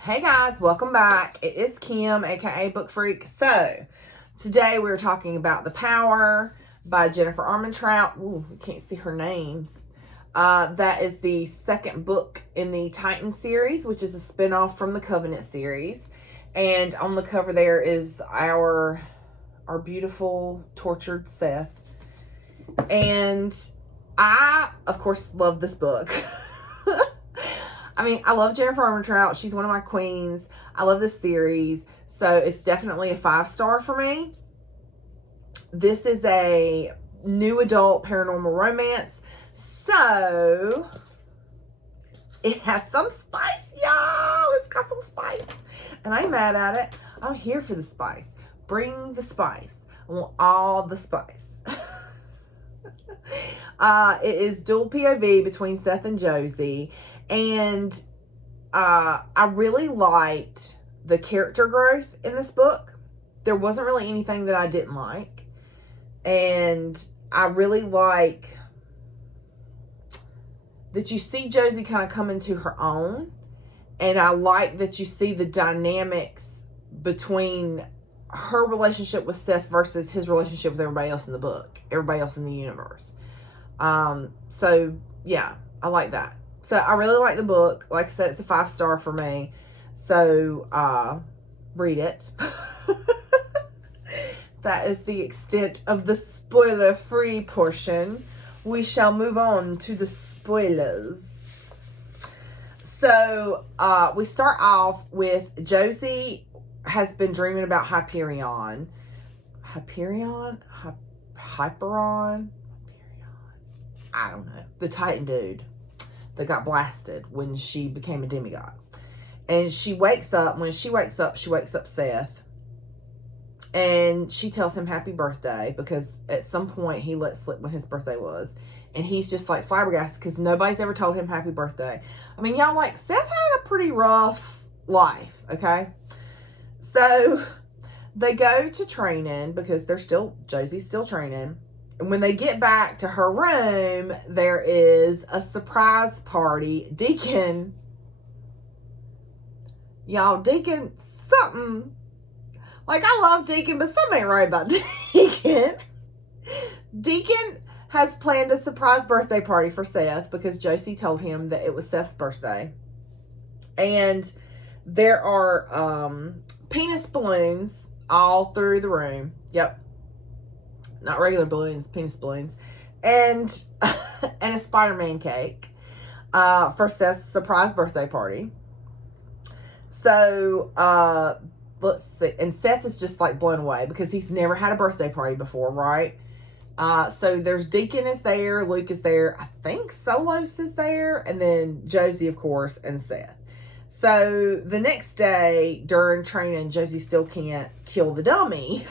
Hey guys, welcome back. It is Kim, aka Book Freak. So, today we're talking about The Power by Jennifer Armentrout. Ooh, we can't see her names. That is the second book in the Titan series, which is a spinoff from the Covenant series. And on the cover there is our beautiful, tortured Seth. And I, of course, love this book. I mean, I love Jennifer Armentrout. She's one of my queens. I love this series. So it's definitely a 5-star for me. This is a new adult paranormal romance. So it has some spice, y'all. It's got some spice. And I ain't mad at it. I'm here for the spice. Bring the spice. I want all the spice. It is dual POV between Seth and Josie. And I really liked the character growth in this book. There wasn't really anything that I didn't like. And I really like that you see Josie kind of come into her own. And I like that you see the dynamics between her relationship with Seth versus his relationship with everybody else in the book. Everybody else in the universe. So, yeah, I like that. So I really like the book. Like I said, it's a 5-star for me. So read it. That is the extent of the spoiler-free portion. We shall move on to the spoilers. So we start off with Josie has been dreaming about Hyperion. Hyperion? Hyperon? I don't know. The Titan dude that got blasted when she became a demigod. And she wakes up. When she wakes up Seth. And she tells him happy birthday because at some point he let slip when his birthday was. And he's just like flabbergasted because nobody's ever told him happy birthday. I mean, y'all, like, Seth had a pretty rough life, okay? So they go to training because Josie's still training. And when they get back to her room, there is a surprise party. Deacon, something. Like, I love Deacon, but something ain't right about Deacon. Deacon has planned a surprise birthday party for Seth because Josie told him that it was Seth's birthday. And there are penis balloons all through the room. Yep. Not regular balloons, penis balloons. And a Spider-Man cake for Seth's surprise birthday party. So, let's see. And Seth is just like blown away because he's never had a birthday party before, right? So there's Deacon is there, Luke is there, I think Solos is there, and then Josie, of course, and Seth. So the next day during training, Josie still can't kill the dummy.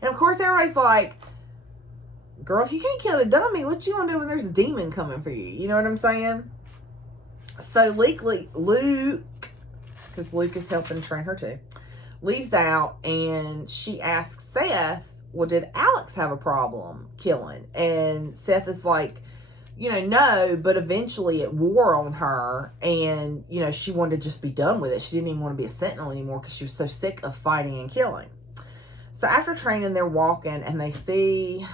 And of course, everybody's like, girl, if you can't kill the dummy, what you gonna do when there's a demon coming for you? You know what I'm saying? So Luke, because Luke is helping train her too, leaves out and she asks Seth, well, did Alex have a problem killing? And Seth is like, no, but eventually it wore on her and, she wanted to just be done with it. She didn't even want to be a sentinel anymore because she was so sick of fighting and killing. So after training, they're walking and they see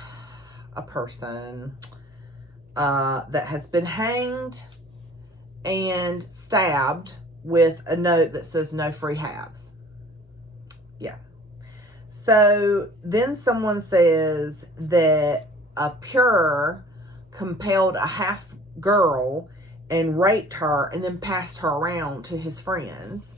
a person that has been hanged and stabbed with a note that says no free halves. Yeah. So then someone says that a pure compelled a half girl and raped her and then passed her around to his friends.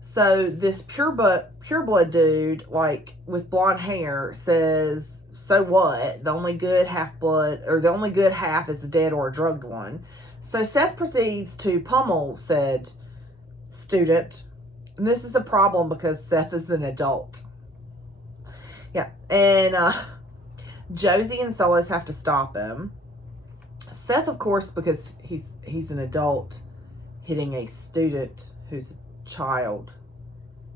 So this pure blood dude, like with blonde hair, says, so what? The only good half is a dead or a drugged one. So Seth proceeds to pummel said student. And this is a problem because Seth is an adult. Yeah. And Josie and Solos have to stop him. Seth, of course, because he's an adult hitting a student who's a child,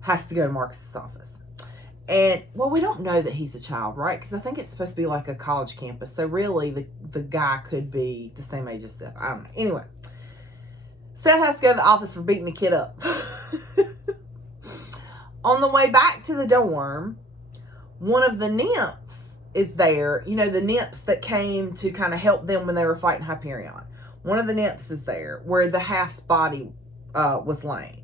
has to go to Marcus's office. And, well, we don't know that he's a child, right? Because I think it's supposed to be like a college campus. So really, the guy could be the same age as Seth. I don't know. Anyway, Seth has to go to the office for beating the kid up. On the way back to the dorm, one of the nymphs is there. You know, the nymphs that came to kind of help them when they were fighting Hyperion. One of the nymphs is there where the half's body was laying.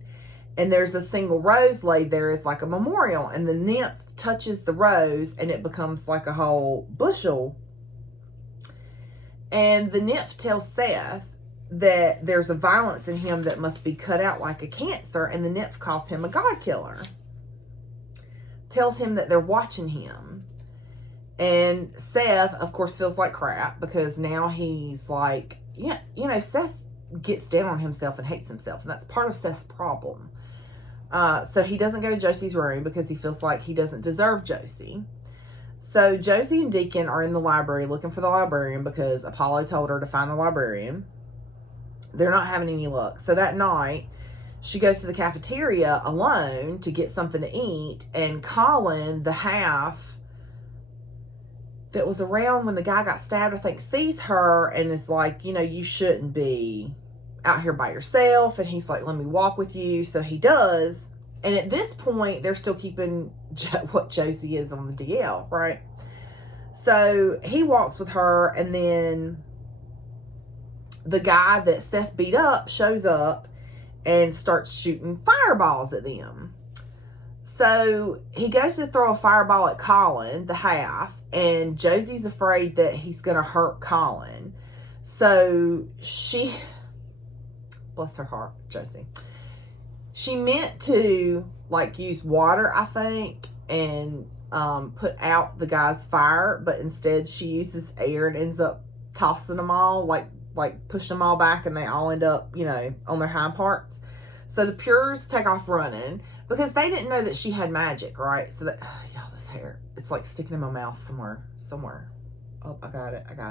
And there's a single rose laid there as like a memorial. And the nymph touches the rose and it becomes like a whole bushel. And the nymph tells Seth that there's a violence in him that must be cut out like a cancer. And the nymph calls him a god killer. Tells him that they're watching him. And Seth, of course, feels like crap because now he's like, yeah, you know, Seth gets down on himself and hates himself. And that's part of Seth's problem. So he doesn't go to Josie's room because he feels like he doesn't deserve Josie. So Josie and Deacon are in the library looking for the librarian because Apollo told her to find the librarian. They're not having any luck. So that night, she goes to the cafeteria alone to get something to eat. And Colin, the half that was around when the guy got stabbed, I think, sees her and is like, you know, you shouldn't be out here by yourself. And he's like, let me walk with you. So he does. And at this point, they're still keeping what Josie is on the DL, right? So he walks with her, and then the guy that Seth beat up shows up and starts shooting fireballs at them. So he goes to throw a fireball at Colin, the half, and Josie's afraid that he's going to hurt Colin. So she, bless her heart, Josie, she meant to like use water, I think, and put out the guy's fire, but instead she uses air and ends up tossing them all, like pushing them all back, and they all end up, you know, on their hind parts. So the Pures take off running because they didn't know that she had magic, right? So that, y'all, this hair, it's like sticking in my mouth somewhere. Oh, I got it. Okay.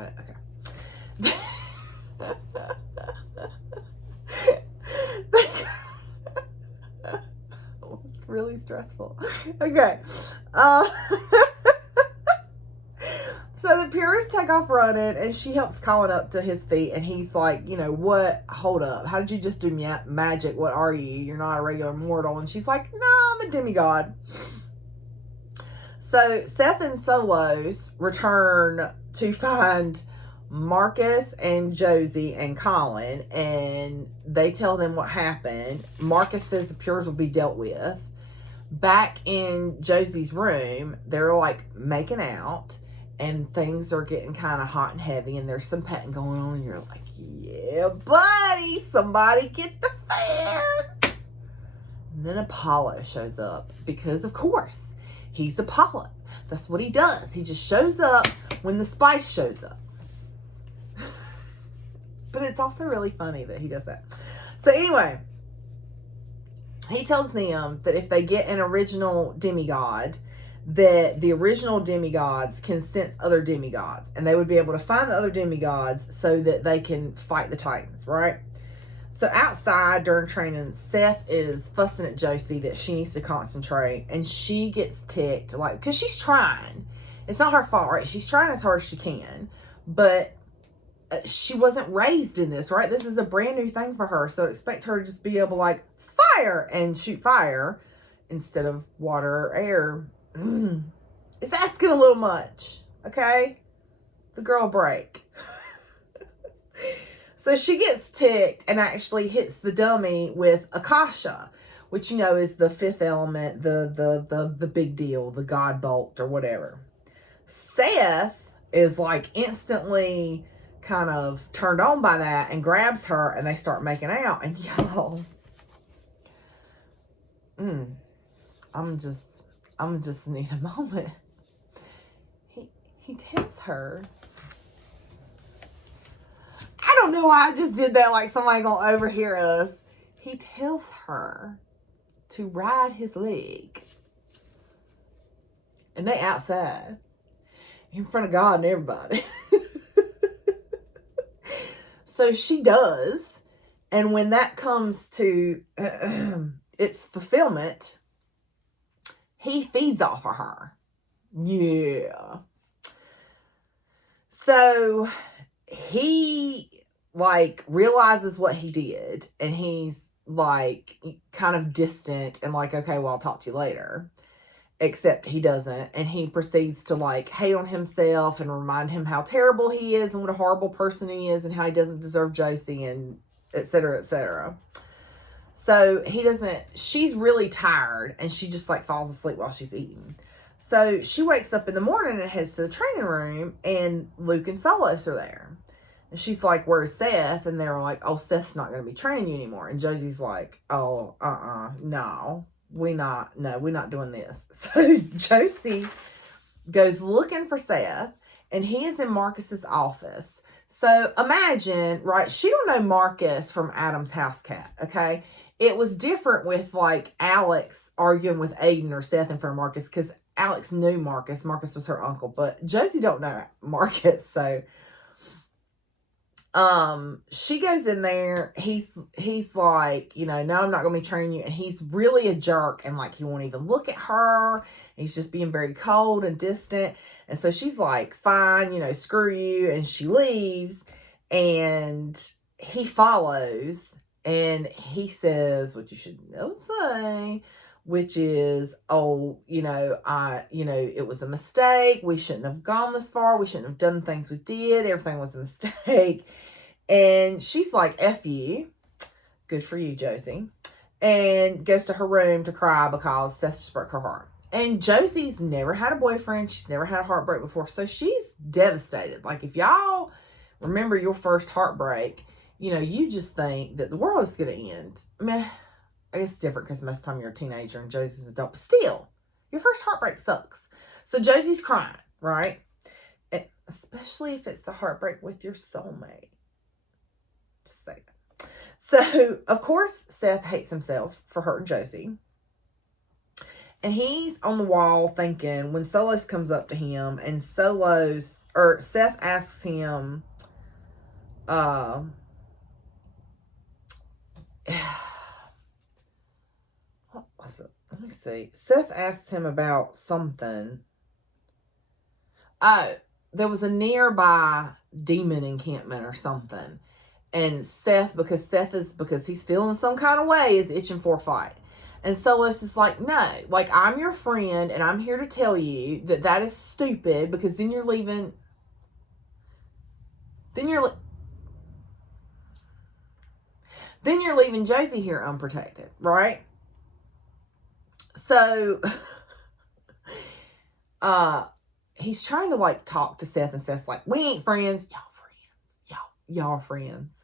It's really stressful. Okay. So the Purists take off running, and she helps Colin up to his feet, and he's like, you know, what? Hold up. How did you just do magic? What are you? You're not a regular mortal. And she's like, no, I'm a demigod. So Seth and Solos return to find Marcus and Josie and Colin, and they tell them what happened. Marcus says the Pures will be dealt with. Back in Josie's room, they're like making out, and things are getting kind of hot and heavy, and there's some petting going on, and you're like, yeah, buddy, somebody get the fan. And then Apollo shows up because, of course, he's Apollo. That's what he does. He just shows up when the spice shows up. But it's also really funny that he does that. So anyway, he tells them that if they get an original demigod, that the original demigods can sense other demigods, and they would be able to find the other demigods so that they can fight the Titans, right? So outside during training, Seth is fussing at Josie that she needs to concentrate, and she gets ticked, like, because she's trying. It's not her fault, right? She's trying as hard as she can, but she wasn't raised in this, right? This is a brand new thing for her, so expect her to just be able to, like, fire and shoot fire instead of water or air. It's asking a little much, okay? The girl break. So she gets ticked and actually hits the dummy with Akasha, which, you know, is the fifth element, the big deal, the god bolt or whatever. Seth is like instantly kind of turned on by that and grabs her, and they start making out. And y'all, I'm just need a moment. He tells her, I don't know why I just did that, like somebody gonna overhear us. He tells her to ride his leg. And they outside in front of God and everybody. So she does. And when that comes to its fulfillment, he feeds off of her. Yeah. So he like realizes what he did, and he's like kind of distant and like, okay, well, I'll talk to you later. Except he doesn't, and he proceeds to like hate on himself and remind him how terrible he is and what a horrible person he is and how he doesn't deserve Josie, and etc., etc. So he doesn't, she's really tired and she just like falls asleep while she's eating. So she wakes up in the morning and heads to the training room, and Luke and Solos are there. And she's like, where's Seth? And they're like, oh, Seth's not going to be training you anymore. And Josie's like, oh, no, we're not doing this. So Josie goes looking for Seth, and he is in Marcus's office. So imagine, right, she don't know Marcus from Adam's house cat, okay? It was different with like Alex arguing with Aiden or Seth in front of Marcus, because Alex knew Marcus. Marcus was her uncle, but Josie don't know Marcus. So she goes in there. He's like, no, I'm not gonna be training you, and he's really a jerk, and like he won't even look at her. He's just being very cold and distant. And so she's like, fine, screw you, and she leaves. And he follows, and he says what you should never say, which is, oh, it was a mistake. We shouldn't have gone this far. We shouldn't have done things we did. Everything was a mistake. And she's like, F you. Good for you, Josie. And goes to her room to cry because Seth just broke her heart. And Josie's never had a boyfriend. She's never had a heartbreak before. So she's devastated. Like, if y'all remember your first heartbreak, you just think that the world is going to end. I mean, I guess it's different because most of the time you're a teenager and Josie's an adult. But still, your first heartbreak sucks. So Josie's crying, right? And especially if it's the heartbreak with your soulmate. Just say that. So, of course, Seth hates himself for hurting Josie. And he's on the wall thinking when Solos comes up to him and Seth asks him, what was it? Let me see. Seth asks him about something. Oh, there was a nearby demon encampment or something. And Seth, because he's feeling some kind of way, is itching for a fight. And Solos is like, no, like, I'm your friend, and I'm here to tell you that is stupid, because then you're leaving Josie here unprotected, right? So, he's trying to, like, talk to Seth, and Seth's like, we ain't friends. Y'all friends.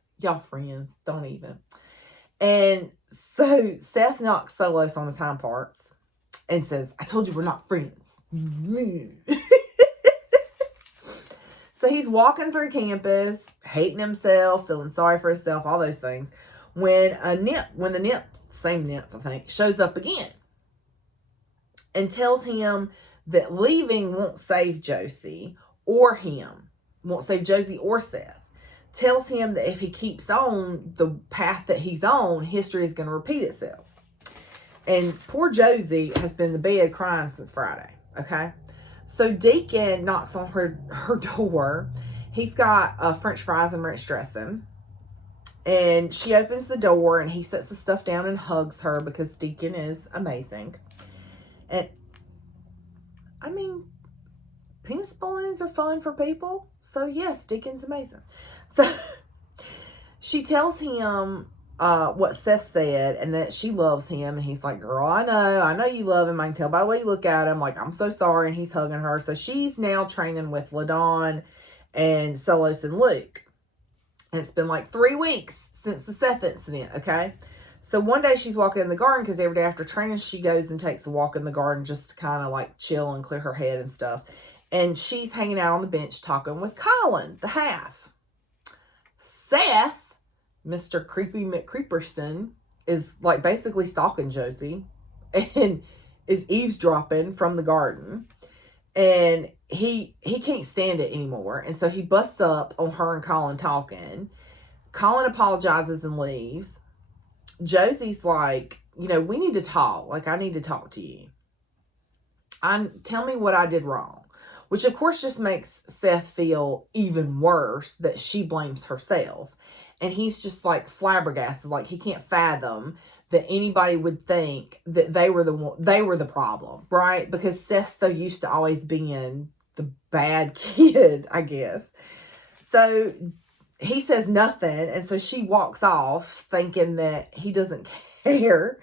Don't even. And so Seth knocks Solos on his hind parts and says, I told you we're not friends. So he's walking through campus, hating himself, feeling sorry for himself, all those things, when the nymph, same nymph, I think, shows up again and tells him that leaving won't save Josie or him, won't save Josie or Seth. Tells him that if he keeps on the path that he's on, history is going to repeat itself. And poor Josie has been in the bed crying since Friday, okay? So Deacon knocks on her door. He's got French fries and ranch dressing. And she opens the door, and he sets the stuff down and hugs her because Deacon is amazing. And, I mean, penis balloons are fun for people. So, yes, Deacon's amazing. So, she tells him what Seth said and that she loves him. And he's like, girl, I know you love him. I can tell by the way you look at him. Like, I'm so sorry. And he's hugging her. So, she's now training with LaDawn and Solos and Luke. And it's been like 3 weeks since the Seth incident, okay? So, one day she's walking in the garden because every day after training, she goes and takes a walk in the garden just to kind of like chill and clear her head and stuff. And she's hanging out on the bench talking with Colin, the half. Seth, Mr. Creepy McCreeperston, is like basically stalking Josie and is eavesdropping from the garden. And he can't stand it anymore. And so he busts up on her and Colin talking. Colin apologizes and leaves. Josie's like, we need to talk. Like, I need to talk to you. Tell me what I did wrong. Which, of course, just makes Seth feel even worse that she blames herself. And he's just like flabbergasted. Like, he can't fathom that anybody would think that they were the problem, right? Because Seth's so used to always being the bad kid, I guess. So he says nothing, and so she walks off thinking that he doesn't care.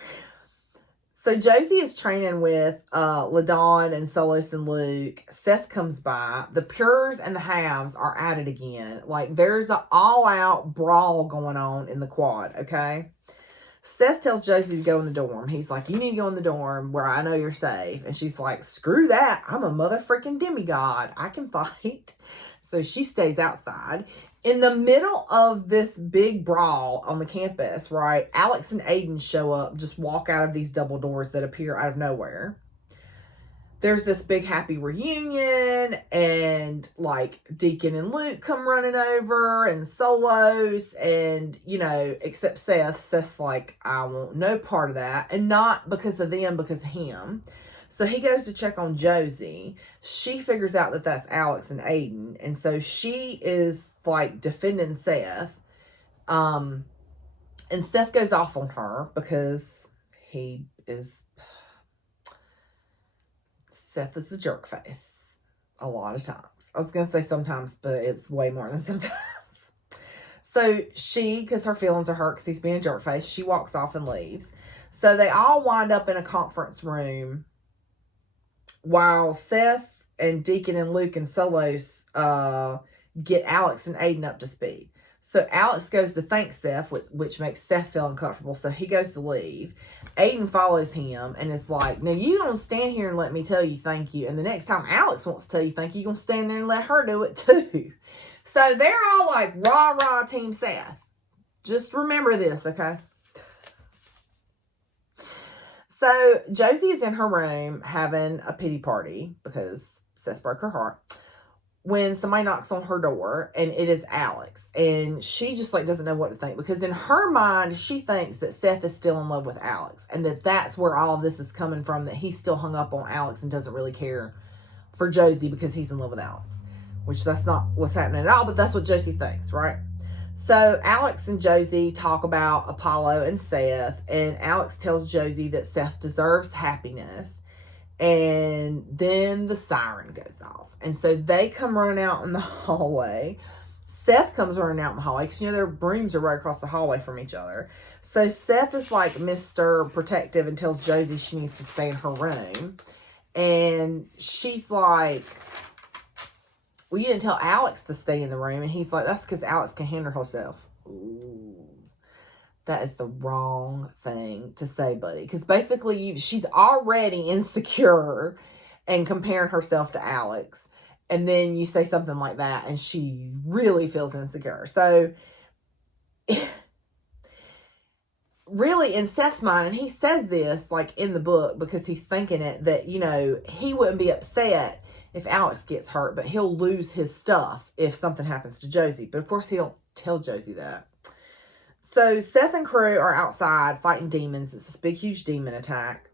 So Josie is training with LaDawn and Solos and Luke. Seth comes by. The Pures and the Halves are at it again. Like, there's an all-out brawl going on in the quad, okay? Seth tells Josie to go in the dorm. He's like, you need to go in the dorm where I know you're safe. And she's like, screw that. I'm a mother-freaking demigod. I can fight. So she stays outside. In the middle of this big brawl on the campus, right, Alex and Aiden show up, just walk out of these double doors that appear out of nowhere. There's this big happy reunion, and like Deacon and Luke come running over, and Solos, and except Seth's like, I want no part of that, and not because of them, because of him. So he goes to check on Josie. She figures out that that's Alex and Aiden, and so she is like defending Seth. And Seth goes off on her because Seth is a jerk face a lot of times. I was going to say sometimes, but it's way more than sometimes. So because her feelings are hurt because he's being a jerk face, she walks off and leaves. So they all wind up in a conference room while Seth and Deacon and Luke and Solos get Alex and Aiden up to speed. So Alex goes to thank Seth, which makes Seth feel uncomfortable. So he goes to leave. Aiden follows him and is like, now you going to stand here and let me tell you thank you. And the next time Alex wants to tell you thank you, you're going to stand there and let her do it too. So they're all like, rah, rah, Team Seth. Just remember this, okay? So Josie is in her room having a pity party because Seth broke her heart, when somebody knocks on her door, and it is Alex. And she just like doesn't know what to think, because in her mind, she thinks that Seth is still in love with Alex, and that's where all of this is coming from, that he's still hung up on Alex and doesn't really care for Josie because he's in love with Alex, which that's not what's happening at all, but that's what Josie thinks, right? So Alex and Josie talk about Apollo and Seth, and Alex tells Josie that Seth deserves happiness. And then the siren goes off. And so they come running out in the hallway. Seth comes running out in the hallway because, their rooms are right across the hallway from each other. So Seth is like Mr. Protective and tells Josie she needs to stay in her room. And she's like, well, you didn't tell Alex to stay in the room. And he's like, that's because Alex can handle herself. Ooh. That is the wrong thing to say, buddy. Because basically, she's already insecure and comparing herself to Alex. And then you say something like that, and she really feels insecure. So, really, in Seth's mind, and he says this, like, in the book, because he's thinking it, that, he wouldn't be upset if Alex gets hurt, but he'll lose his stuff if something happens to Josie. But, of course, he don't tell Josie that. So Seth and crew are outside fighting demons. It's this big, huge demon attack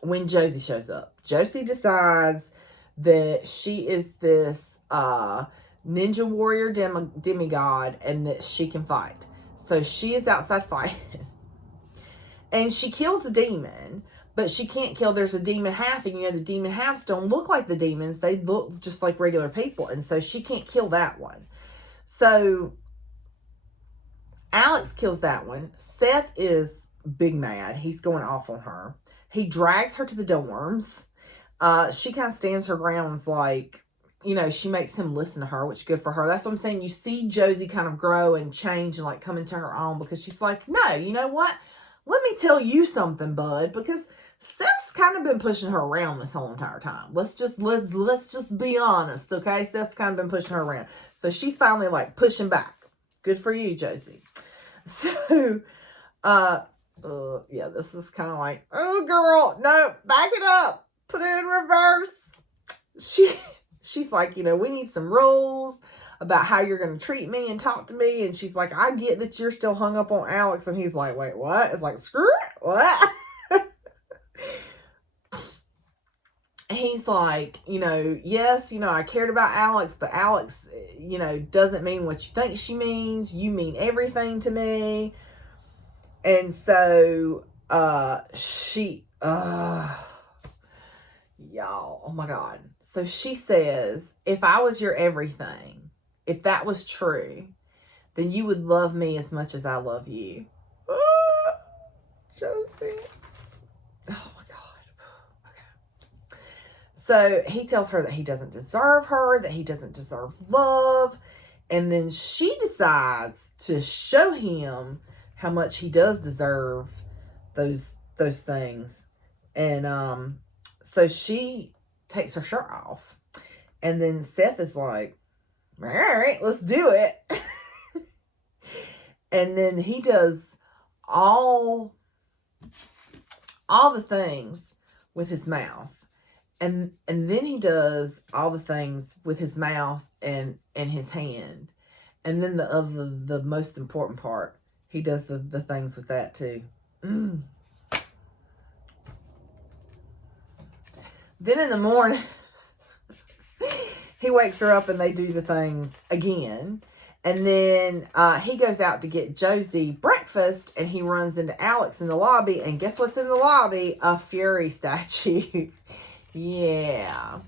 when Josie shows up. Josie decides that she is this ninja warrior demigod and that she can fight. So she is outside fighting. And she kills the demon, but she can't kill. There's a demon half, and the demon halves don't look like the demons. They look just like regular people. And so she can't kill that one. So Alex kills that one. Seth is big mad. He's going off on her. He drags her to the dorms. She kind of stands her grounds, like, she makes him listen to her, which is good for her. That's what I'm saying. You see Josie kind of grow and change and like come into her own, because she's like, no, you know what? Let me tell you something, bud, because Seth's kind of been pushing her around this whole entire time. Let's just be honest, okay? Seth's kind of been pushing her around. So she's finally like pushing back. Good for you, Josie. So, yeah, this is kind of like, oh, girl, no, back it up, put it in reverse. She's like, we need some rules about how you're going to treat me and talk to me. And she's like, I get that you're still hung up on Alex. And he's like, wait, what? It's like, screw it, what? he's like, yes, I cared about Alex, but Alex, doesn't mean what you think she means. You mean everything to me. And so, y'all, oh my God. So she says, if I was your everything, if that was true, then you would love me as much as I love you. Josie. Oh my God. Okay. So he tells her that he doesn't deserve her, that he doesn't deserve love. And then she decides to show him how much he does deserve those things. And so she takes her shirt off. And then Seth is like, all right, let's do it. And then he does all the things with his mouth. And then he does all the things with his mouth and his hand. And then the most important part, he does the things with that too. Then in the morning, he wakes her up and they do the things again. And then he goes out to get Josie breakfast, and he runs into Alex in the lobby. And guess what's in the lobby? A Fury statue. Yeah.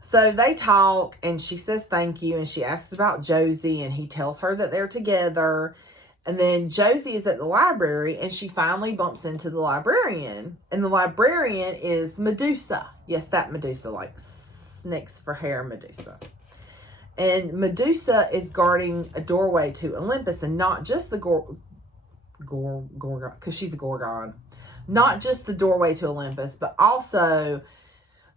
So they talk, and she says thank you, and she asks about Josie, and he tells her that they're together. And then Josie is at the library, and she finally bumps into the librarian. And the librarian is Medusa. Yes, that Medusa, like snakes for hair Medusa. And Medusa is guarding a doorway to Olympus, and not just the Gorgon, because she's a Gorgon. Not just the doorway to Olympus, but also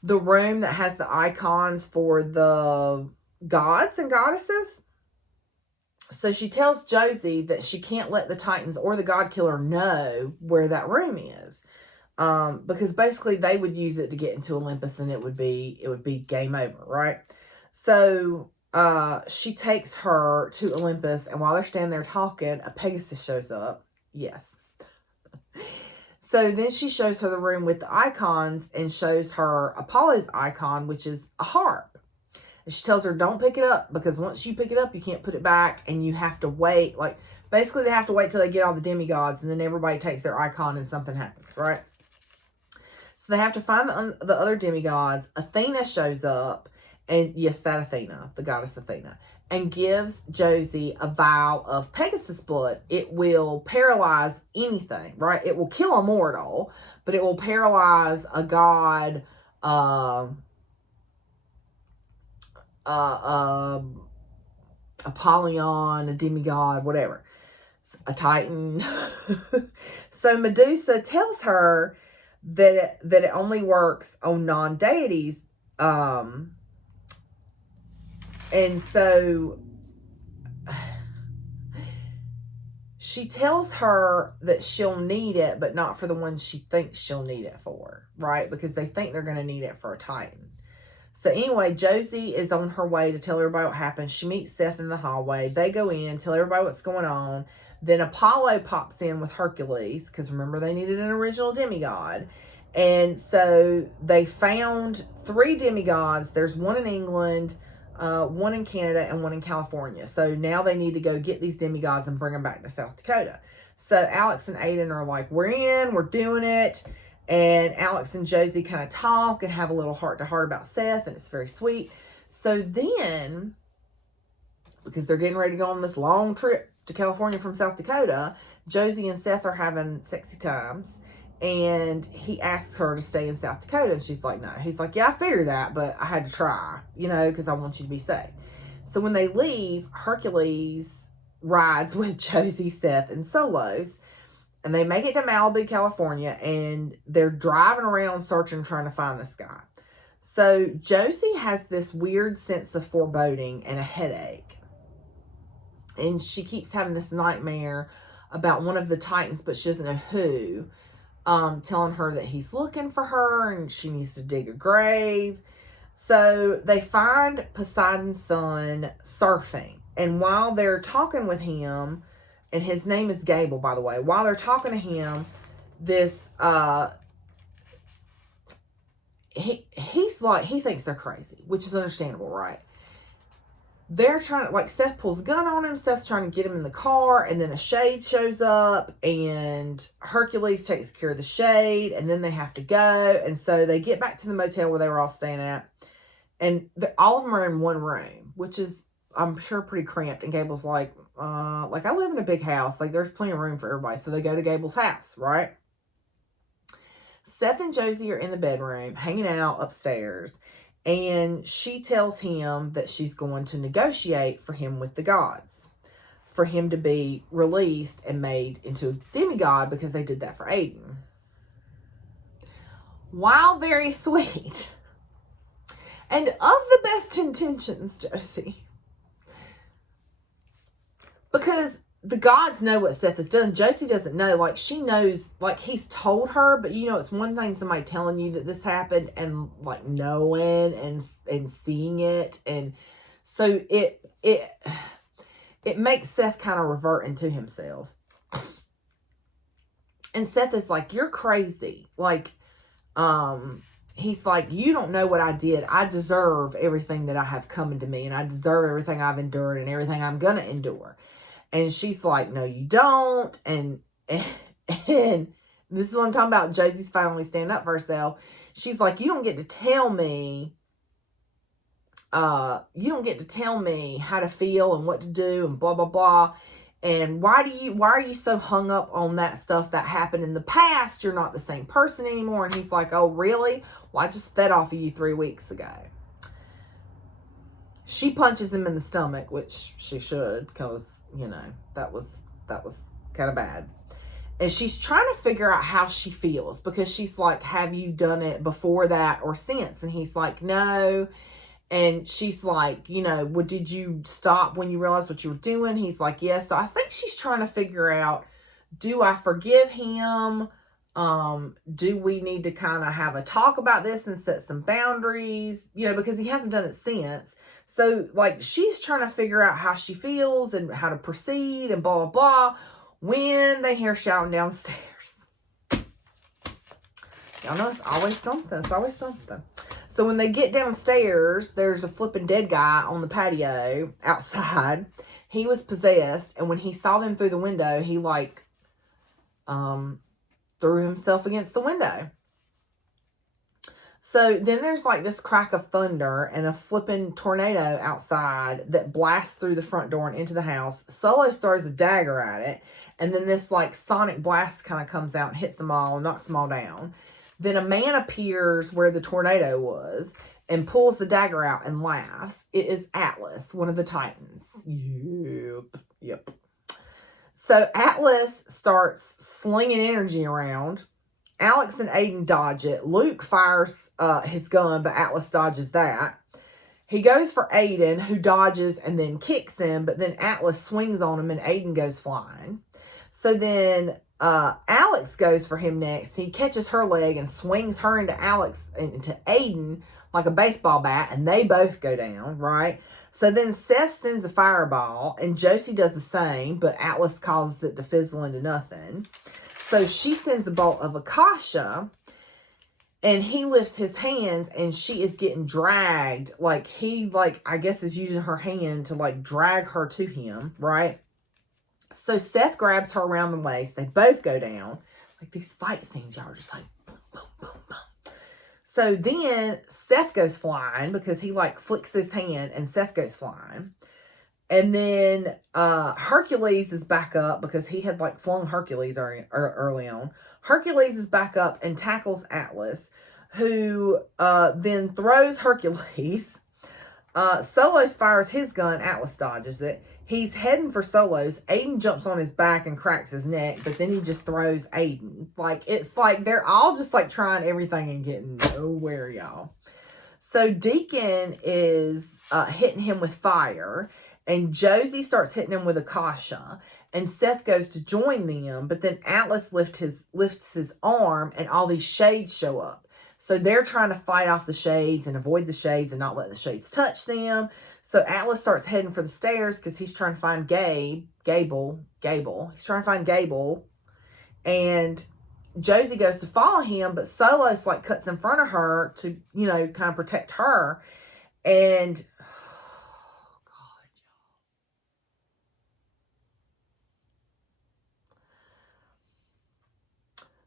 the room that has the icons for the gods and goddesses. So she tells Josie that she can't let the Titans or the God Killer know where that room is. Because basically they would use it to get into Olympus, and it would be game over, right? So she takes her to Olympus, and while they're standing there talking, a Pegasus shows up. Yes. So then she shows her the room with the icons and shows her Apollo's icon, which is a harp. And she tells her, don't pick it up, because once you pick it up, you can't put it back, and you have to wait. Like, basically they have to wait till they get all the demigods, and then everybody takes their icon and something happens, right? So they have to find the other demigods. Athena shows up, and yes, that Athena, the goddess Athena, and gives Josie a vial of Pegasus blood. It will paralyze anything, right? It will kill a mortal, but it will paralyze a god, Apollyon, a demigod, whatever, a Titan. So Medusa tells her that it only works on non-deities, and so she tells her that she'll need it, but not for the one she thinks she'll need it for, right? Because they think they're going to need it for a Titan. So anyway, Josie is on her way to tell everybody what happened. She meets Seth in the hallway. They go in, tell everybody what's going on. Then Apollo pops in with Hercules, because remember, they needed an original demigod. And so they found 3 demigods. There's one in England, one in Canada, and one in California. So now they need to go get these demigods and bring them back to South Dakota. So Alex and Aiden are like, we're in, we're doing it. And Alex and Josie kind of talk and have a little heart-to-heart about Seth, and it's very sweet. So then, because they're getting ready to go on this long trip to California from South Dakota, Josie and Seth are having sexy times. And he asks her to stay in South Dakota, and she's like, no. He's like, yeah, I figured that, but I had to try, because I want you to be safe. So when they leave, Hercules rides with Josie, Seth, and Solos, and they make it to Malibu, California, and they're driving around searching, trying to find this guy. So Josie has this weird sense of foreboding and a headache. And she keeps having this nightmare about one of the Titans, but she doesn't know who, telling her that he's looking for her and she needs to dig a grave. So they find Poseidon's son surfing. And while they're talking with him, and his name is Gable, by the way, while they're talking to him, this he's like, he thinks they're crazy, which is understandable, right? They're trying to, like, Seth pulls a gun on him. Seth's trying to get him in the car, and then a shade shows up, and Hercules takes care of the shade, and then they have to go. And so they get back to the motel where they were all staying at, and all of them are in one room, which is, I'm sure, pretty cramped. And Gable's like, I live in a big house. Like, there's plenty of room for everybody. So they go to Gable's house, right? Seth and Josie are in the bedroom, hanging out upstairs. And she tells him that she's going to negotiate for him with the gods, for him to be released and made into a demigod, because they did that for Aiden. While very sweet and of the best intentions, Josie, because the gods know what Seth has done. Josie doesn't know. Like, she knows, like, he's told her, but you know, it's one thing somebody telling you that this happened and, like, knowing and seeing it. And so it makes Seth kind of revert into himself. And Seth is like, you're crazy. Like, he's like, you don't know what I did. I deserve everything that I have coming to me, and I deserve everything I've endured and everything I'm going to endure. And she's like, no, you don't. And this is what I'm talking about. Josie's finally standing up for herself. She's like, you don't get to tell me how to feel and what to do and blah, blah, blah. And why are you so hung up on that stuff that happened in the past? You're not the same person anymore. And he's like, oh, really? Well, I just fed off of you 3 weeks ago. She punches him in the stomach, which she should, because, you know, that was kind of bad. And she's trying to figure out how she feels, because she's like, have you done it before that or since? And he's like, no. And she's like, you know, well, did you stop when you realized what you were doing? He's like, yes. So I think she's trying to figure out, do I forgive him? Do we need to kind of have a talk about this and set some boundaries? You know, because he hasn't done it since. So, like, she's trying to figure out how she feels and how to proceed and blah, blah, blah, when they hear shouting downstairs. Y'all know it's always something. It's always something. So when they get downstairs, there's a flipping dead guy on the patio outside. He was possessed, and when he saw them through the window, he, like, threw himself against the window. So then there's like this crack of thunder and a flipping tornado outside that blasts through the front door and into the house. Solos throws a dagger at it. And then this like sonic blast kind of comes out and hits them all and knocks them all down. Then a man appears where the tornado was and pulls the dagger out and laughs. It is Atlas, one of the Titans. Yep. So Atlas starts slinging energy around. Alex and Aiden dodge it. Luke fires his gun, but Atlas dodges that. He goes for Aiden, who dodges and then kicks him, but then Atlas swings on him and Aiden goes flying. So then Alex goes for him next. He catches her leg and swings her into Aiden like a baseball bat, and they both go down, right? So then Seth sends a fireball, and Josie does the same, but Atlas causes it to fizzle into nothing. So she sends a bolt of Akasha, and he lifts his hands, and she is getting dragged. Like, he, like, I guess is using her hand to, like, drag her to him, right? So Seth grabs her around the waist. They both go down. Like, these fight scenes, y'all are just like, boom, boom, boom, boom. So then Seth goes flying because he, like, flicks his hand, and Seth goes flying. And then Hercules is back up because he had, like, flung Hercules early on. Hercules is back up and tackles Atlas, who then throws Hercules. Solos fires his gun. Atlas dodges it. He's heading for Solos. Aiden jumps on his back and cracks his neck, but then he just throws Aiden. Like, it's like they're all just, like, trying everything and getting nowhere, y'all. So Deacon is hitting him with fire. And Josie starts hitting him with Akasha. And Seth goes to join them. But then Atlas lifts his arm. And all these shades show up. So they're trying to fight off the shades. And avoid the shades. And not let the shades touch them. So Atlas starts heading for the stairs. Because he's trying to find Gable. He's trying to find Gable. And Josie goes to follow him, but Solos like cuts in front of her to, you know, kind of protect her. And oh God.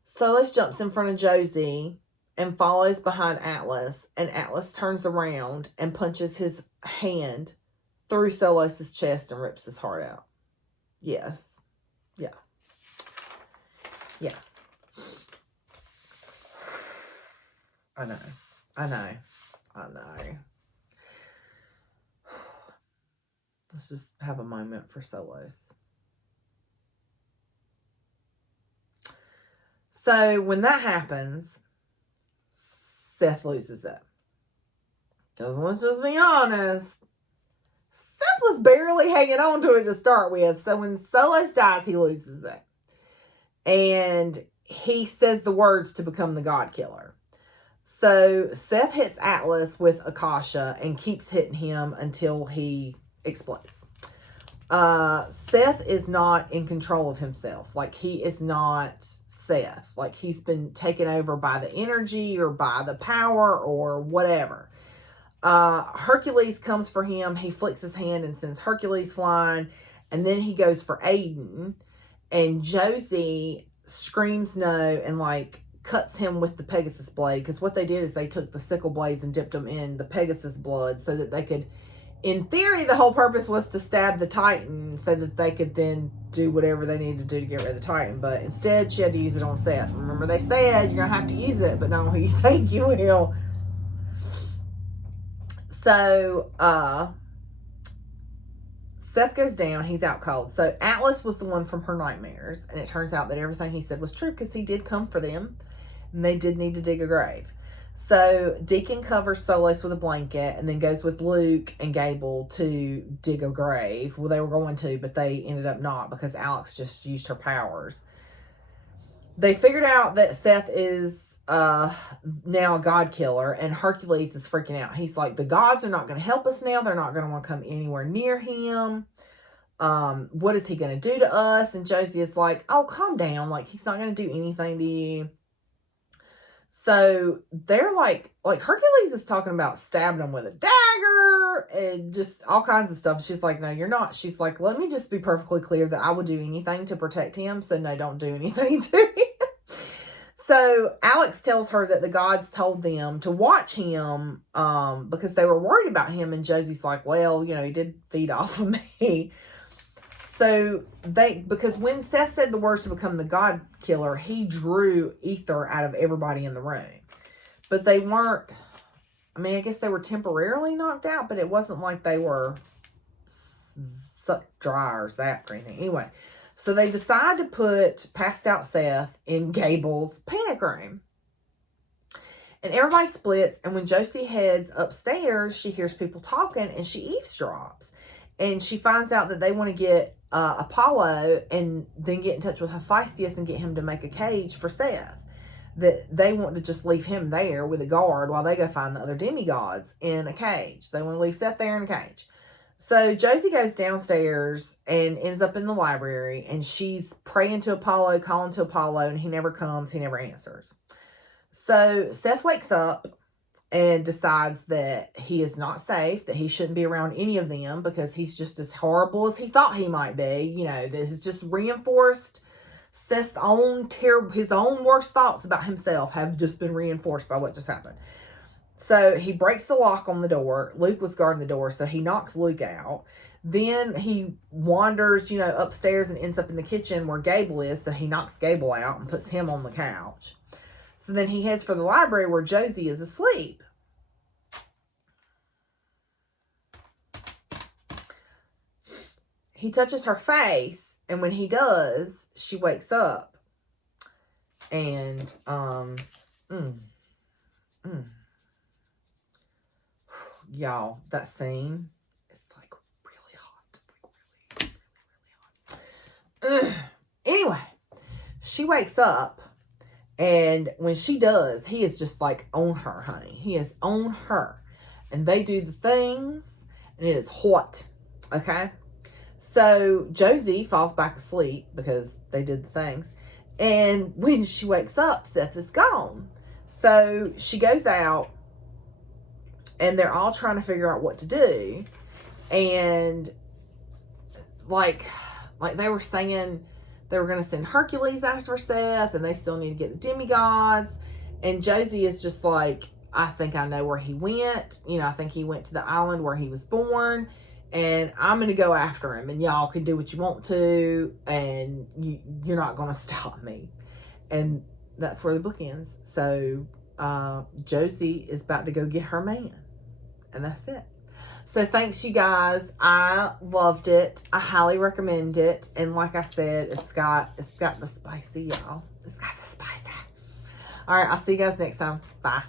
Solos jumps in front of Josie and follows behind Atlas, and Atlas turns around and punches his hand through Solos's chest and rips his heart out. Yes. Yeah. Yeah. I know. Let's just have a moment for Solos. So when that happens, Seth loses it. Because let's just be honest, Seth was barely hanging on to it to start with. So when Solos dies, he loses it. And he says the words to become the God Killer. So Seth hits Atlas with Akasha and keeps hitting him until he explodes. Seth is not in control of himself. Like, he is not Seth. Like, he's been taken over by the energy or by the power or whatever. Hercules comes for him. He flicks his hand and sends Hercules flying. And then he goes for Aiden. And Josie screams no and, like, cuts him with the Pegasus blade. Because what they did is they took the sickle blades and dipped them in the Pegasus blood so that they could... In theory, the whole purpose was to stab the Titan so that they could then do whatever they needed to do to get rid of the Titan. But instead, she had to use it on Seth. Remember, they said you're going to have to use it, but not who you think you will. So, Seth goes down. He's out cold. So, Atlas was the one from her nightmares. And it turns out that everything he said was true because he did come for them. And they did need to dig a grave. So Deacon covers Solos with a blanket and then goes with Luke and Gable to dig a grave. Well, they were going to, but they ended up not because Alex just used her powers. They figured out that Seth is now a God Killer, and Hercules is freaking out. He's like, the gods are not going to help us now. They're not going to want to come anywhere near him. What is he going to do to us? And Josie is like, oh, calm down. Like, he's not going to do anything to you. So they're like Hercules is talking about stabbing him with a dagger and just all kinds of stuff. She's like, no, you're not. She's like, let me just be perfectly clear that I would do anything to protect him. So no, don't do anything to him. So Alex tells her that the gods told them to watch him because they were worried about him. And Josie's like, well, you know, he did feed off of me. So because when Seth said the words to become the God Killer, he drew ether out of everybody in the room. But they weren't, I mean, I guess they were temporarily knocked out, but it wasn't like they were sucked dry or zapped or anything. Anyway, so they decide to put passed out Seth in Gable's panic room. And everybody splits, and when Josie heads upstairs, she hears people talking, and she eavesdrops. And she finds out that they want to get Apollo and then get in touch with Hephaestus and get him to make a cage for Seth. That they want to just leave him there with a guard while they go find the other demigods in a cage. They want to leave Seth there in a cage. So Josie goes downstairs and ends up in the library, and she's praying to Apollo, calling to Apollo, and he never comes, he never answers. So Seth wakes up and decides that he is not safe, that he shouldn't be around any of them because he's just as horrible as he thought he might be. You know, this is just reinforced. Seth's his own worst thoughts about himself have just been reinforced by what just happened. So he breaks the lock on the door. Luke was guarding the door, so he knocks Luke out. Then he wanders, you know, upstairs and ends up in the kitchen where Gable is, so he knocks Gable out and puts him on the couch. So then he heads for the library where Josie is asleep. He touches her face, and when he does, she wakes up. And, y'all, that scene is like really hot. Like really, really, really hot. Anyway, she wakes up. And when she does, he is just like on her, honey. He is on her. And they do the things, and it is hot. Okay? So Josie falls back asleep because they did the things. And when she wakes up, Seth is gone. So she goes out, and they're all trying to figure out what to do. And like they were saying they were going to send Hercules after Seth, and they still need to get the demigods. And Josie is just like, I think I know where he went. You know, I think he went to the island where he was born, and I'm going to go after him, and y'all can do what you want to, and you're not going to stop me. And that's where the book ends. So Josie is about to go get her man, and that's it. So thanks, you guys. I loved it. I highly recommend it. And like I said, it's got the spicy, y'all. It's got the spicy. All right, I'll see you guys next time. Bye.